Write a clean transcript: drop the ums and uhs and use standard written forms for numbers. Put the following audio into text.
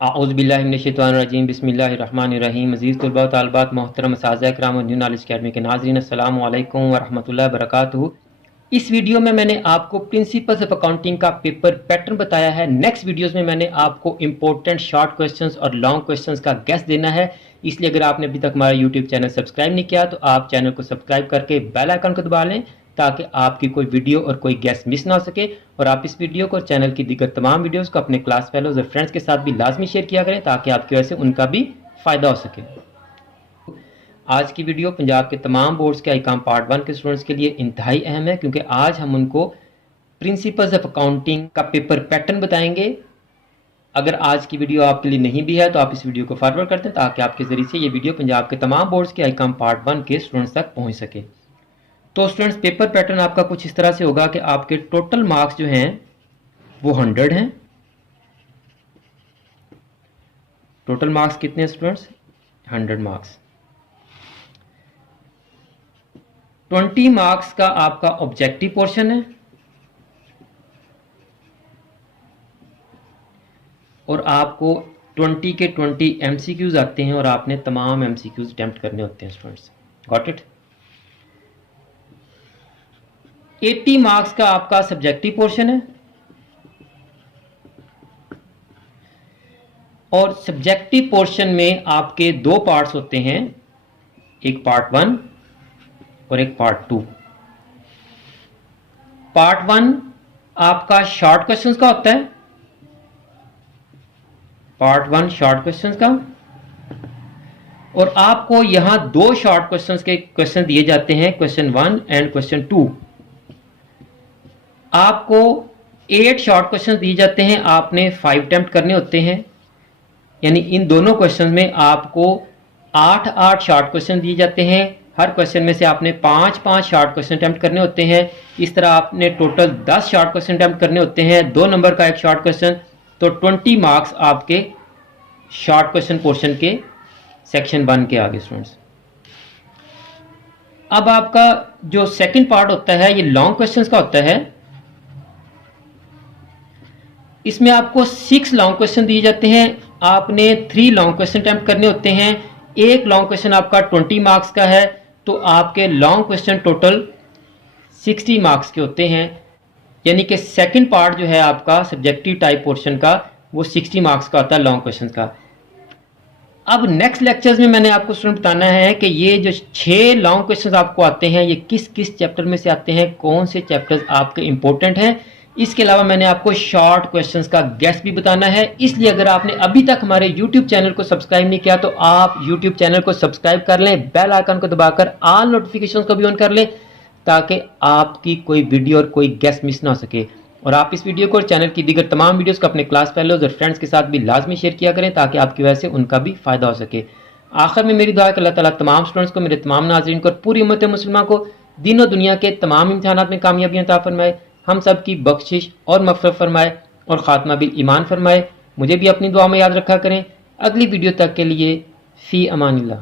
आऊज़ुबिल्लाहिमिनश्शैतानिर्रजीम बिस्मिल्लाहिर्रहमानिर्रहीम। अज़ीज़ तलबा व तालिबात, मोहतरम असातिज़ा किराम और न्यू नॉलेज अकेडमी के नाज़रीन, अस्सलामु अलैकुम व रहमतुल्लाहि व बरकातुहू। इस वीडियो में मैंने आपको प्रिंसिपल्स ऑफ अकाउंटिंग का पेपर पैटर्न बताया है। नेक्स्ट वीडियोस में मैंने आपको इंपॉर्टेंट शॉर्ट क्वेश्चंस और लॉन्ग क्वेश्चंस का गेस देना है। इसलिए अगर आपने अभी तक हमारा यूट्यूब चैनल सब्सक्राइब नहीं किया तो आप चैनल को सब्सक्राइब करके बेल आइकन को दबा लें ताकि आपकी कोई वीडियो और कोई गेस्ट मिस ना हो सके। और आप इस वीडियो को और चैनल की दीगर तमाम वीडियोस को अपने क्लास फेलोज और फ्रेंड्स के साथ भी लाजमी शेयर किया करें ताकि आपकी वजह से उनका भी फ़ायदा हो सके। आज की वीडियो पंजाब के तमाम बोर्ड्स के आईकाम पार्ट 1 के स्टूडेंट्स के लिए इंतहाई अहम है, क्योंकि आज हम उनको प्रिंसिपल्स ऑफ अकाउंटिंग का पेपर पैटर्न बताएंगे। अगर आज की वीडियो आपके लिए नहीं भी है तो आप इस वीडियो को फॉरवर्ड कर दें ताकि आपके ज़रिए से ये वीडियो पंजाब के तमाम बोर्ड्स के आईकाम पार्ट 1 के स्टूडेंट्स तक पहुँच सके। तो स्टूडेंट्स, पेपर पैटर्न आपका कुछ इस तरह से होगा कि आपके टोटल मार्क्स जो हैं वो 100 हैं। टोटल मार्क्स कितने हैं स्टूडेंट्स? 100 मार्क्स। 20 मार्क्स का आपका ऑब्जेक्टिव पोर्शन है और आपको 20 के 20 एमसीक्यूज आते हैं और आपने तमाम एमसीक्यूज अटेम्प्ट करने होते हैं स्टूडेंट्स। Got it? 80 मार्क्स का आपका सब्जेक्टिव पोर्शन है और सब्जेक्टिव पोर्शन में आपके दो पार्ट्स होते हैं, एक पार्ट 1 और एक पार्ट 2। पार्ट 1 आपका शॉर्ट क्वेश्चंस का होता है, पार्ट 1 शॉर्ट क्वेश्चंस का, और आपको यहां दो शॉर्ट क्वेश्चंस के क्वेश्चन दिए जाते हैं, क्वेश्चन 1 एंड क्वेश्चन 2। आपको 8 शॉर्ट क्वेश्चन दिए जाते हैं, आपने 5 अटेम्प्ट करने होते हैं। यानी इन दोनों क्वेश्चन में आपको 8 शॉर्ट क्वेश्चन दिए जाते हैं। हर क्वेश्चन में से आपने 5 शॉर्ट क्वेश्चन अटेम्प्ट करने होते हैं। इस तरह आपने टोटल 10 शॉर्ट क्वेश्चन अटेम्प्ट करने होते हैं, 2 नंबर का एक शॉर्ट क्वेश्चन। तो 20 मार्क्स आपके शॉर्ट क्वेश्चन पोर्शन के सेक्शन 1 के आगे स्टूडेंट्स। अब आपका जो सेकंड पार्ट होता है ये लॉन्ग क्वेश्चंस का होता है। इसमें आपको 6 लॉन्ग क्वेश्चन दिए जाते हैं, आपने 3 लॉन्ग क्वेश्चन अटेम्प्ट करने होते हैं। एक लॉन्ग क्वेश्चन आपका 20 मार्क्स का है, तो आपके लॉन्ग क्वेश्चन टोटल 60 मार्क्स के होते हैं। यानी कि सेकंड पार्ट जो है आपका सब्जेक्टिव टाइप पोर्शन का वो 60 मार्क्स का होता है लॉन्ग क्वेश्चन का। अब नेक्स्ट लेक्चर्स में मैंने आपको स्टूडेंट बताना है कि ये जो 6 लॉन्ग क्वेश्चंस आपको आते हैं ये किस किस चैप्टर में से आते हैं, कौन से चैप्टर्स आपके इंपॉर्टेंट हैं। इसके अलावा मैंने आपको शॉर्ट क्वेश्चंस का गेस भी बताना है। इसलिए अगर आपने अभी तक हमारे यूट्यूब चैनल को सब्सक्राइब नहीं किया तो आप यूट्यूब चैनल को सब्सक्राइब कर लें, बेल आइकन को दबाकर ऑल नोटिफिकेशन को भी ऑन कर लें ताकि आपकी कोई वीडियो और कोई गेस मिस ना हो सके। और आप इस वीडियो को और चैनल की दीगर तमाम वीडियोस को अपने क्लास फेलोज और फ्रेंड्स के साथ भी लाजमी शेयर किया करें ताकि आपकी वजह से उनका भी फ़ायदा हो सके। आखिर में मेरी दुआ है कि अल्लाह ताला तमाम स्टूडेंट्स को, मेरे तमाम नाज़रीन को और पूरी उम्मत मुसलमान को दीन और दुनिया के तमाम इम्तिहानात में कामयाबियाँ अता फरमाए, हम सब की बख्शिश और मग़फ़िरत फरमाए और ख़ात्मा बिल ईमान फरमाए। मुझे भी अपनी दुआ में याद रखा करें। अगली वीडियो तक के लिए फ़ी अमानिल्लाह।